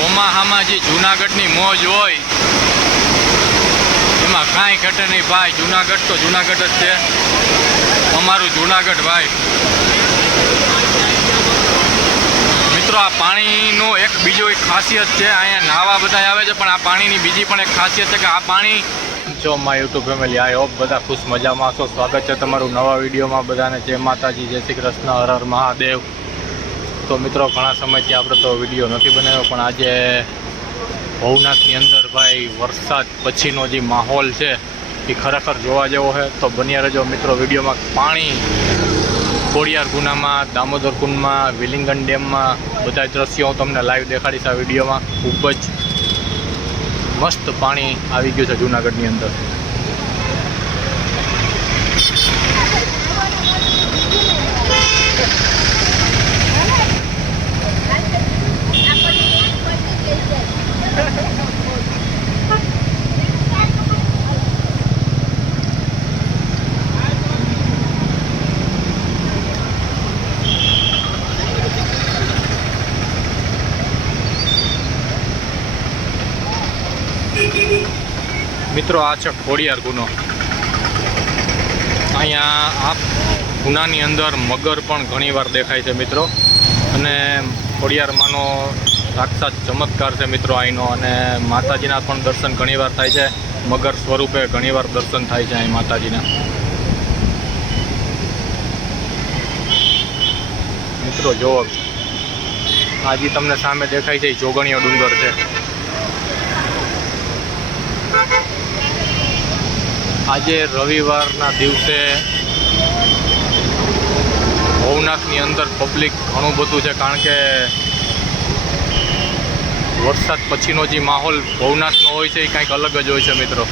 ચોમાહામાં જે જુનાગઢની મોજ હોય, એમાં કાંઈ ઘટે નહીં. ભાઈ, જુનાગઢ તો જુનાગઢ જ છે. અમારું જુનાગઢ ભાઈ. મિત્રો, આ પાણીનો એક બીજો એક ખાસિયત છે, અહીંયા નાવા બધા આવે છે, પણ આ પાણીની બીજી પણ એક ખાસિયત છે કે આ પાણી જો મા યુટ્યુબ ફેમિલી આઈ હોપ બધા ખુશ મજામાં છો સ્વાગત છે તમારું નવા વિડીયોમાં બધાને. જય માતાજી, જય શ્રી કૃષ્ણ, હર હર મહાદેવ. તો મિત્રો, ઘણા સમયથી આપણે તો વીડિયો નથી બનાવ્યો, પણ આજે ભવનાથની અંદર ભાઈ વરસાદ પછીનો જે માહોલ છે, એ ખરેખર જોવા જેવો છે. તો બન્યા રહેજો મિત્રો વિડીયોમાં પાણી. ખોડિયાર ગુનામાં, દામોદર કુંડમાં, વિલિંગન ડેમમાં બધા દ્રશ્યો હું તમને લાઈવ દેખાડીશ આ વિડીયોમાં. ખૂબ જ મસ્ત પાણી આવી ગયું છે જુનાગઢની અંદર. મિત્રો, આ છે ખોડિયાર ગુનો. અહીંયા આ ગુનાની અંદર મગર પણ ઘણીવાર દેખાય છે મિત્રો. અને ખોડિયારમાંનો સાક્ષાત ચમત્કાર છે મિત્રો અહીંનો અને માતાજીના પણ દર્શન ઘણીવાર થાય છે. મગર સ્વરૂપે ઘણીવાર દર્શન થાય છે અહીં માતાજીના. મિત્રો, જુઓ. આજે તમને સામે દેખાય છે જોગણીયો ડુંગર છે. આજે રવિવારના દિવસે ભવનાથની અંદર પબ્લિક ઘણું બધું છે, કારણ કે વરસાદ પછીનો જે માહોલ ભવનાથનો હોય છે એ કંઈક અલગ જ હોય છે, મિત્રો.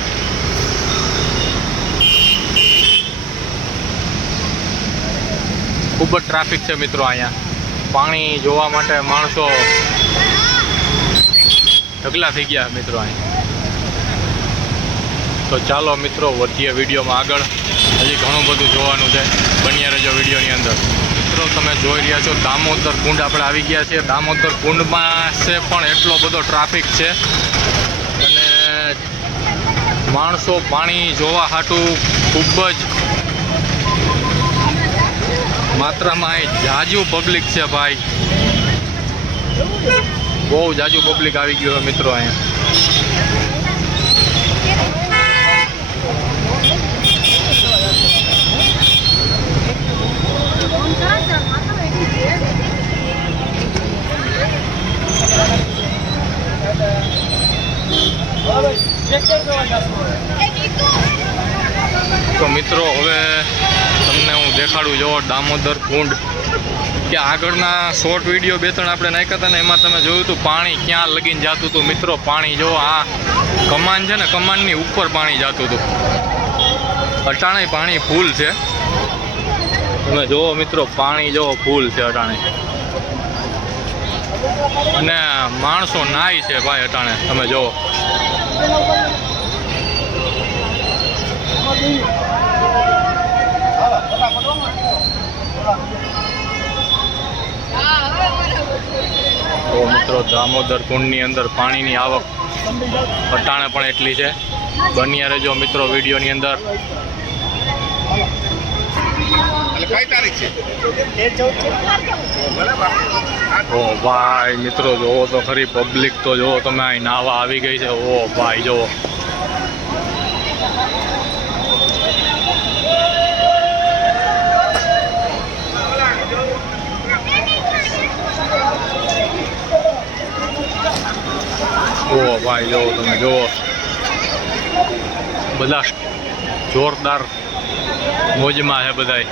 ખૂબ જ ટ્રાફિક છે, મિત્રો, અહીંયા. પાણી જોવા માટે માણસો ઢગલા થઈ ગયા, મિત્રો, અહીંયા. તો ચાલો મિત્રો, વધીએ વિડીયોમાં આગળ. હજી ઘણું બધું જોવાનું છે. બન્યા રહેજો વિડીયોની અંદર. મિત્રો, તમે જોઈ રહ્યા છો, દામોદર કુંડ આપણે આવી ગયા છીએ. દામોદર કુંડમાં છે પણ એટલો બધો ટ્રાફિક છે. અને માણસો પાણી જોવા હાટું ખૂબ જ માત્રામાં અહીં જાજુ પબ્લિક છે ભાઈ. બહુ જાજુ પબ્લિક આવી ગયું મિત્રો અહીંયા. તો મિત્રો, હવે તમને હું દેખાડું જો દામોદર કુંડ. કે આગળના શોર્ટ વીડિયો બે ત્રણ આપણે નાખ્યા હતા ને, એમાં તમે જોયું હતું, પાણી ક્યાં લગીને જતું હતું. મિત્રો, પાણી જો આ કમાન છે ને, કમાનની ઉપર પાણી જતું હતું. અટાણે પાણી ફૂલ છે. તમે જુઓ મિત્રો, પાણી જો ફૂલ છે અટાણે. અને માણસો નાય છે ભાઈ અટાણે, તમે જુઓ તો મિત્રો, દામોદર કુંડની અંદર પાણીની આવક અટાણે પણ એટલી છે. બન્યા રહેજો મિત્રો વિડીયોની અંદર. ઓ ભાઈ, મિત્રો, જોવો તો ખરી પબ્લિક તો જોવો, તમે અહીં નાવા આવી ગઈ છે. ઓ ભાઈ, જોવો. ઓ ભાઈ, જોવો તમે, જોવો. બધા જોરદાર મોજમાં છે બધાય.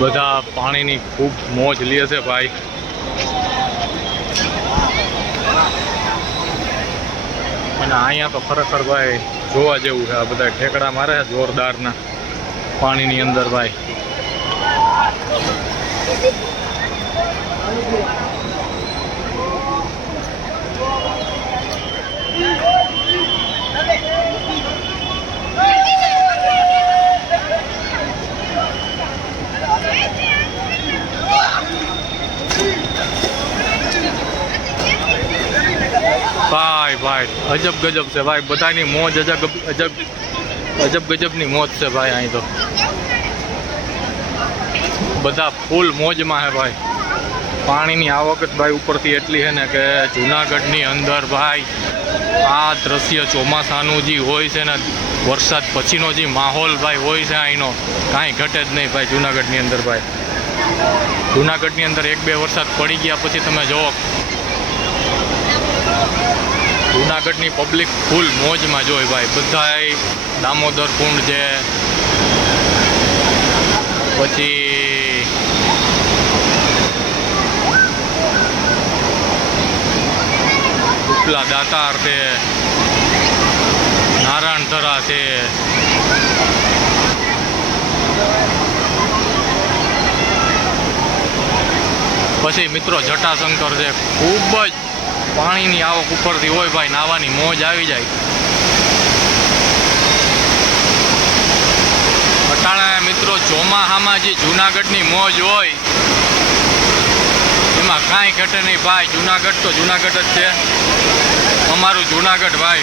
બધા પાણીની ખૂબ મોજ લે છે ભાઈ. અને અહીંયા તો ખરેખર ભાઈ જોવા જેવું છે આ બધા ઠેકડા મારે છે જોરદારના પાણીની અંદર ભાઈ ભાઈ અજબ ગજબ છે ભાઈ, બધાની મોજ અજબ અજબ અજબ ગજબની મોજ છે ભાઈ અહીં તો. બધા ફૂલ મોજમાં છે ભાઈ. પાણીની આવક જ ભાઈ ઉપરથી એટલી છે ને કે જુનાગઢની અંદર ભાઈ આ દ્રશ્ય ચોમાસાનું જે હોય છે ને, વરસાદ પછીનો જે માહોલ ભાઈ હોય છે અહીંનો, કાંઈ ઘટે જ નહીં ભાઈ જુનાગઢની અંદર ભાઈ. જુનાગઢની અંદર એક બે વરસાદ પડી ગયા પછી તમે જુઓ. જુનાગઢની પબ્લિક ફૂલ મોજમાં જોઈ ભાઈ. બધાય દામોદર, કુંડ છે. પછી ઉપલા દાતાર છે. નારાયણ ધરા છે. પછી મિત્રો જટાશંકર છે. ખૂબ જ પાણીની આવક ઉપરથી હોય ભાઈ નાવાની મોજ આવી જાય. અટાણા મિત્રો, ચોમાહામાં જે જુનાગઢની મોજ હોય, એમાં કાંઈ ઘટે નહીં. ભાઈ, જુનાગઢ તો જુનાગઢ જ છે. અમારું જુનાગઢ, ભાઈ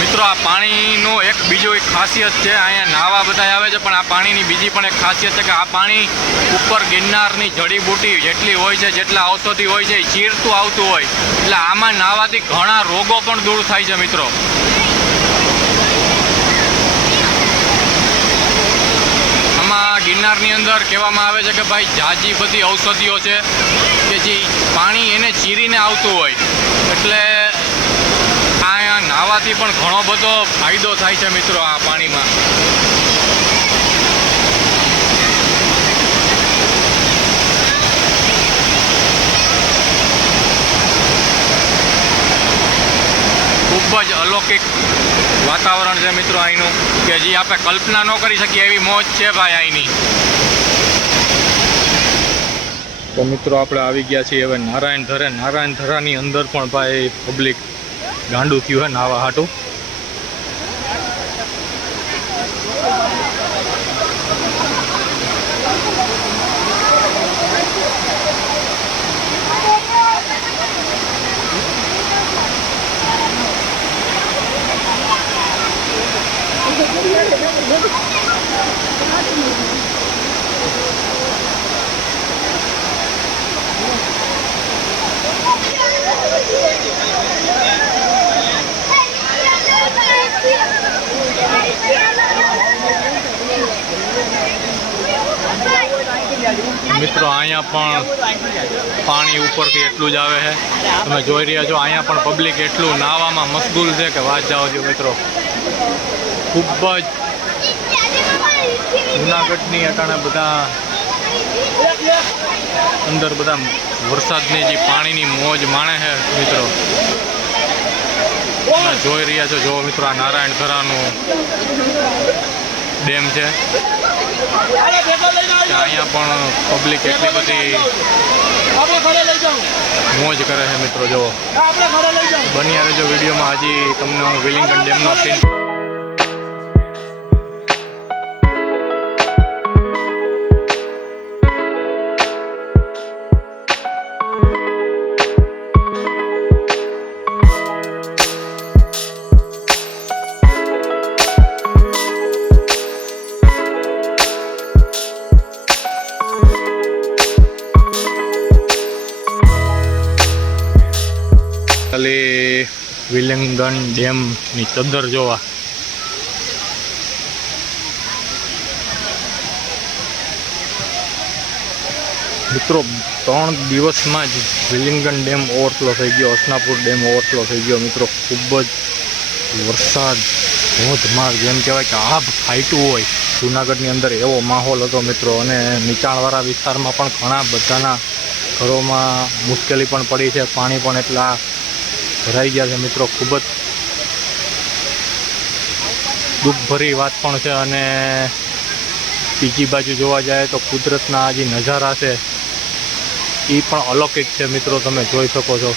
મિત્રો આ પાણીનો એક બીજો એક ખાસિયત છે, અહીંયા નાવા બધા આવે છે, પણ આ પાણીની બીજી પણ એક ખાસિયત છે કે આ પાણી ઉપર ગિરનારની જડીબૂટી જેટલી હોય છે, જેટલા ઔષધિ હોય છે, એ ચીરતું આવતું હોય. એટલે આમાં નાવાથી ઘણા રોગો પણ દૂર થાય છે, મિત્રો. આમાં ગિરનારની અંદર કહેવામાં આવે છે કે ભાઈ જાજી બધી ઔષધિઓ છે કે જે પાણી એને ચીરીને આવતું હોય. એટલે આ પણ ઘણો બધો ફાયદો થાય છે મિત્રો આ પાણીમાં. ખૂબ જ અલૌકિક વાતાવરણ છે મિત્રો અહીંનું, કે જે આપણે કલ્પના ન કરી શકીએ એવી મોજ છે ભાઈ અહીંની. તો મિત્રો આપણે આવી ગયા છીએ હવે નારાયણ ધરે, નારાયણ ધરાની અંદર પણ ભાઈ પબ્લિક ગાંડું થયું હે નાવા હાટું. મિત્રો, અહીંયા પણ પાણી ઉપરથી એટલું જ આવે છે. તમે જોઈ રહ્યા છો, અહીંયા પણ પબ્લિક એટલું નાવામાં મશગુલ છે કે વાત જાઓ છો મિત્રો. ખૂબ જ જુનાગઢની અટાણે બધા અંદર બધા વરસાદની જે પાણીની મોજ માણે છે મિત્રો. જોઈ રહ્યા છો જો મિત્રો, આ નારાયણ ધરાનું ડેમ છે. અહીંયા પણ પબ્લિક એટલી બધી મોજ કરે છે મિત્રો જો બન્યા રહેજો વિડીયોમાં. હજી તમને હું વિલિંગન ડેમનો સીન વિલિંગન ડેમની ચદર જોવા. મિત્રો, ત્રણ દિવસમાં જ વિલિંગન ડેમ ઓવરફ્લો થઈ ગયો, અસનાપુર ડેમ ઓવરફ્લો થઈ ગયો. મિત્રો, ખૂબ જ વરસાદ ધોધમાર જેમ કહેવાય કે આભ ફાઇટું હોય. જુનાગઢની અંદર એવો માહોલ હતો મિત્રો, અને નીચાણવાળા વિસ્તારમાં પણ ઘણા બધાના ઘરોમાં મુશ્કેલી પણ પડી છે. પાણી પણ એટલા ભરાઈ ગયા છે મિત્રો, ખૂબ જ દુઃખભરી વાત પણ છે અને બીજી બાજુ જોવા જાય તો કુદરતના જે નજારા છે એ પણ અલૌકિક છે મિત્રો, તમે જોઈ શકો છો.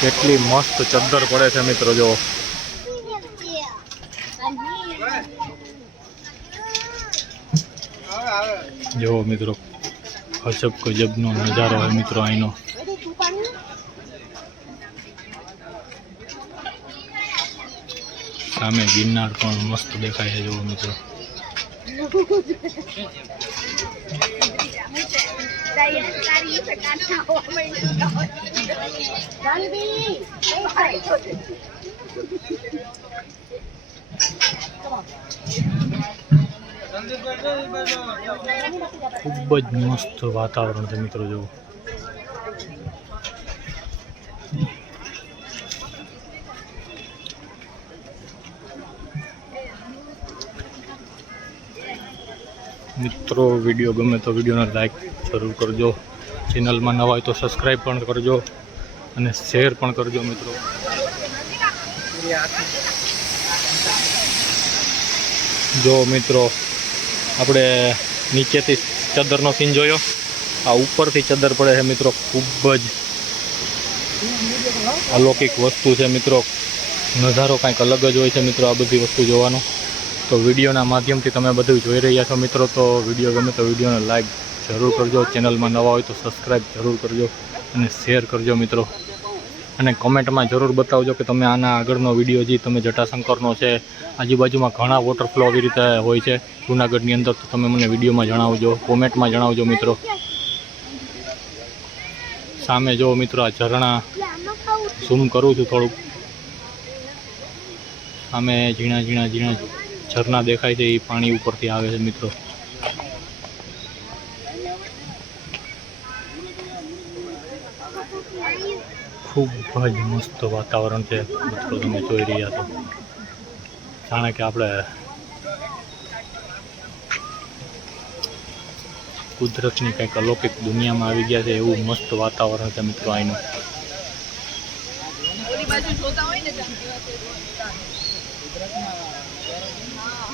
કેટલી મસ્ત ચદ્દર પડે છે મિત્રો જો જો મિત્રો ગજબ ગજબનો નજારો હોય મિત્રો અહીંનો. સામે ગિરનાર પણ મસ્ત દેખાય છે, જુઓ મિત્રો. ખૂબ જ મસ્ત વાતાવરણ છે, મિત્રો, જુઓ. મિત્રો વીડિયો ગમે તો વિડીયોને લાઈક જરૂર કરજો. ચેનલમાં નવા હોય તો સબસ્ક્રાઈબ પણ કરજો અને શેર પણ કરજો મિત્રો. જો મિત્રો, આપણે નીચેથી ચદરનો સીન જોયો. આ ઉપરથી ચદર પડે છે મિત્રો, ખૂબ જ અલૌકિક વસ્તુ છે મિત્રો. નજારો કાંઈક અલગ જ હોય છે મિત્રો આ બધી વસ્તુ જોવાનો. તો વિડીયોના માધ્યમથી તમે બધું જોઈ રહ્યા છો મિત્રો, તો વીડિયો ગમે તો વિડીયોને લાઈક જરૂર કરજો. ચેનલમાં નવા હોય તો સબસ્ક્રાઈબ જરૂર કરજો અને શેર કરજો મિત્રો. અને કોમેન્ટમાં જરૂર બતાવજો કે તમે આના આગળનો વીડિયો જે તમે જટાશંકરનો છે, આજુબાજુમાં ઘણા વોટરફ્લો આવી રીતે હોય છે. જૂનાગઢની અંદર તો તમે મને વિડીયોમાં જણાવજો કોમેન્ટમાં જણાવજો મિત્રો. સામે જો મિત્રો આ ઝરણા ઝૂમ કરું છું થોડુંક. સામે ઝીણા ઝીણા ઝીણા. ઝરણા દેખાય છે, એ પાણી ઉપરથી આવે છે, મિત્રો. ખૂબ જ મસ્ત વાતાવરણ છે, મિત્રો, તમે જોઈ રહ્યા છો. જાણે કે આપણે કુદરતની કંઈક અલૌકિક દુનિયામાં આવી ગયા છે, એવું મસ્ત વાતાવરણ છે, મિત્રો અહીંનું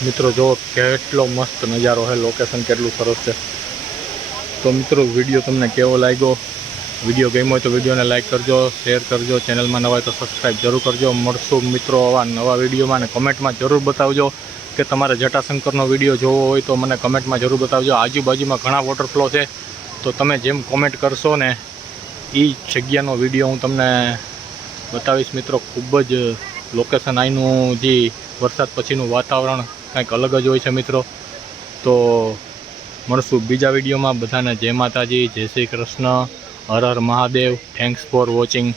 મિત્રો, જો કેટલો મસ્ત નજારો છે લોકેશન કેટલું સરસ છે. તો મિત્રો વીડિયો તમને કેવો લાગ્યો? વીડિયો ગમ્યો હોય તો વિડીયોને લાઈક કરજો શેર કરજો ચેનલમાં નવા હોય તો સબસ્ક્રાઈબ જરૂર કરજો. મળશું મિત્રો આવા નવા વિડીયોમાં અને કમેન્ટમાં જરૂર બતાવજો કે તમારે જટાશંકરનો વીડિયો જોવો હોય તો મને કમેન્ટમાં જરૂર બતાવજો. આજુબાજુમાં ઘણા વોટરફ્લો છે. તો તમે જેમ કોમેન્ટ કરશો ને એ જગ્યાનો વીડિયો હું તમને બતાવીશ મિત્રો. ખૂબ જ લોકેશન આઈનું જે વરસાદ પછીનું વાતાવરણ કંઈક અલગ જ હોય છે મિત્રો. તો મળશું બીજા વિડીયોમાં. બધાને જય માતાજી, જય Shri Krishna. Har Har Mahadev. Thanks for watching